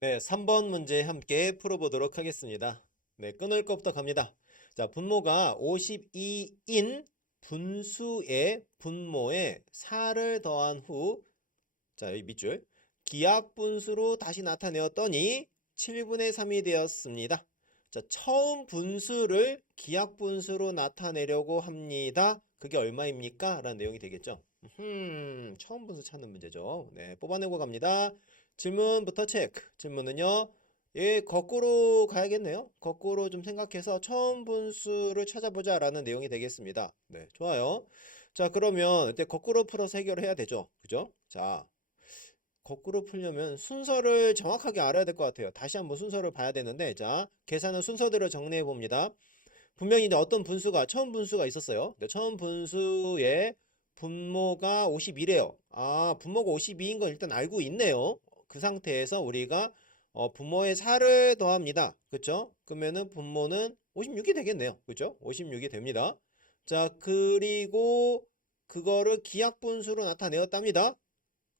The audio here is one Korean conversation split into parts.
네, 3번 문제 함께 풀어보도록 하겠습니다. 네, 끊을 것부터 갑니다. 자, 분모가 52인 분수의 분모에 4를 더한 후, 자, 여기 밑줄. 기하분수로 다시 나타내었더니 7분의 3이 되었습니다. 자, 처음 분수를 기하분수로 나타내려고 합니다. 그게 얼마입니까? 라는 내용이 되겠죠. 처음 분수 찾는 문제죠. 네, 뽑아내고 갑니다. 질문부터 체크. 질문은요. 예, 거꾸로 가야겠네요. 거꾸로 좀 생각해서 처음 분수를 찾아보자 라는 내용이 되겠습니다. 네, 좋아요. 자, 그러면 이때 거꾸로 풀어서 해결을 해야 되죠. 그죠? 자, 거꾸로 풀려면 순서를 정확하게 알아야 될 것 같아요. 다시 한번 순서를 봐야 되는데, 자, 계산은 순서대로 정리해 봅니다. 분명히 이제 어떤 분수가, 처음 분수가 있었어요. 근데 처음 분수의 분모가 52래요. 아, 분모가 52인 건 일단 알고 있네요. 그 상태에서 우리가 분모에 4를 더합니다. 그쵸? 그러면은 분모는 56이 되겠네요. 그쵸? 56이 됩니다. 자, 그리고 그거를 기하분수로 나타내었답니다.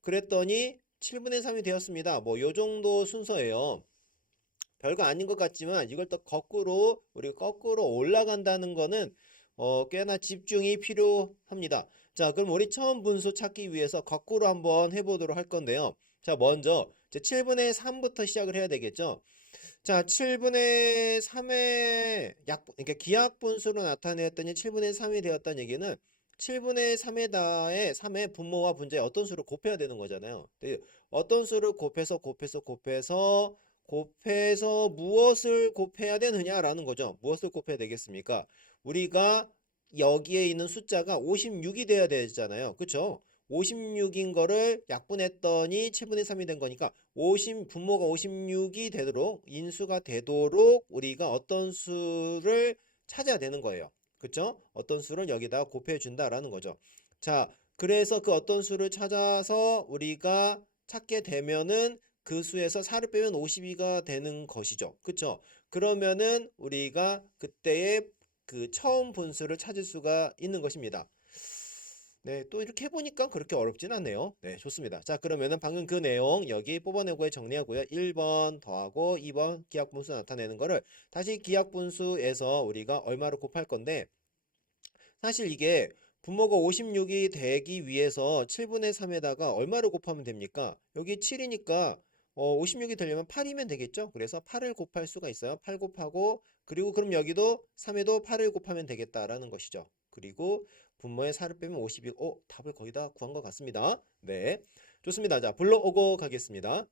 그랬더니 7분의 3이 되었습니다. 뭐 요 정도 순서예요. 별거 아닌 것 같지만 이걸 또 거꾸로 우리가 거꾸로 올라간다는 거는 꽤나 집중이 필요합니다. 자, 그럼 우리 처음 분수 찾기 위해서 거꾸로 한번 해보도록 할 건데요. 자, 먼저 이제 7분의 3부터 시작을 해야 되겠죠. 자, 7분의 3의 그러니까 기하분수로 나타냈더니 7분의 3이 되었다는 얘기는 7분의 3에다의 3의 분모와 분자에 어떤 수를 곱해야 되는 거잖아요. 근데 어떤 수를 곱해서 무엇을 곱해야 되느냐라는 거죠. 무엇을 곱해야 되겠습니까? 우리가 여기에 있는 숫자가 56이 돼야 되잖아요. 그쵸? 56인 거를 약분했더니 7분의 3이 된 거니까 분모가 56이 되도록 인수가 되도록 우리가 어떤 수를 찾아야 되는 거예요. 그쵸? 어떤 수를 여기다 곱해 준다라는 거죠. 자, 그래서 그 어떤 수를 찾아서 우리가 찾게 되면은 그 수에서 4를 빼면 52가 되는 것이죠. 그쵸? 그러면은 우리가 그때의 그 처음 분수를 찾을 수가 있는 것입니다. 네, 또 이렇게 해보니까 그렇게 어렵진 않네요. 네, 좋습니다. 자, 그러면은 방금 그 내용 여기 뽑아내고 정리하고요. 1번 더하고 2번 기하분수 나타내는 거를 다시 기하분수에서 우리가 얼마로 곱할 건데 사실 이게 분모가 56이 되기 위해서 7분의 3에다가 얼마를 곱하면 됩니까? 여기 7이니까 56이 되려면 8이면 되겠죠? 그래서 8을 곱할 수가 있어요. 8 곱하고 그리고 그럼 여기도 3에도 8을 곱하면 되겠다라는 것이죠. 그리고 분모의 4를 빼면 52. 답을 거의 다 구한 것 같습니다. 네. 좋습니다. 자, 불러오고 가겠습니다.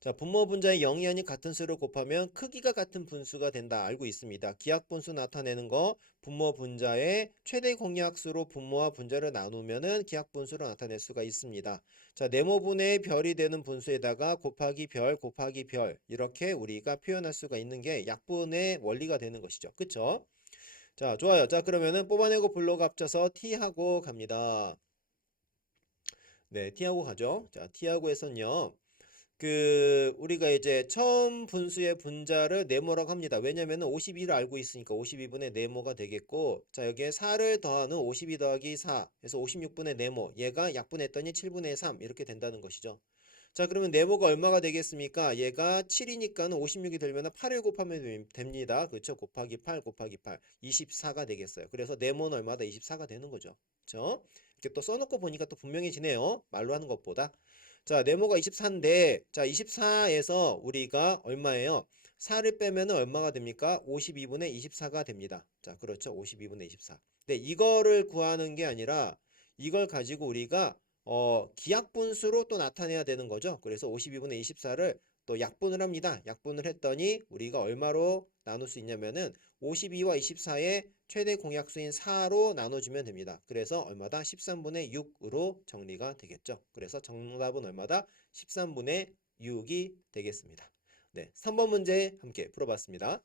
자, 분모 분자의 영이하니 같은 수를 곱하면 크기가 같은 분수가 된다. 알고 있습니다. 기하분수 나타내는 거 분모 분자의 최대 공약수로 분모와 분자를 나누면은 기하분수로 나타낼 수가 있습니다. 자, 네모분의 별이 되는 분수에다가 곱하기 별 이렇게 우리가 표현할 수가 있는 게 약분의 원리가 되는 것이죠. 그쵸? 자, 좋아요. 자, 그러면은 뽑아내고 불러가 합쳐서 t하고 갑니다. 네, t하고 가죠. 자, t하고 해서는요. 우리가 이제 처음 분수의 분자를 네모라고 합니다. 왜냐면은 52를 알고 있으니까 52분의 네모가 되겠고, 자, 여기에 4를 더하는 52 더하기 4 해서 56분의 네모. 얘가 약분했더니 7분의 3 이렇게 된다는 것이죠. 자, 그러면 네모가 얼마가 되겠습니까? 얘가 7이니까는 56이 되면 8을 곱하면 됩니다. 그렇죠? 곱하기 8 곱하기 8 24가 되겠어요. 그래서 네모는 얼마다 24가 되는 거죠. 그렇죠? 이렇게 또 써놓고 보니까 또 분명해지네요. 말로 하는 것보다. 자, 네모가 24인데, 자, 24에서 우리가 얼마예요? 4를 빼면 얼마가 됩니까? 52분의 24가 됩니다. 자, 그렇죠. 52분의 24. 근데 이거를 구하는 게 아니라 이걸 가지고 우리가 기하분수로 또 나타내야 되는 거죠. 그래서 52분의 24를 또 약분을 합니다. 약분을 했더니 우리가 얼마로 나눌 수 있냐면은 52와 24의 최대 공약수인 4로 나눠주면 됩니다. 그래서 얼마다? 13분의 6으로 정리가 되겠죠. 그래서 정답은 얼마다? 13분의 6이 되겠습니다. 네, 3번 문제 함께 풀어봤습니다.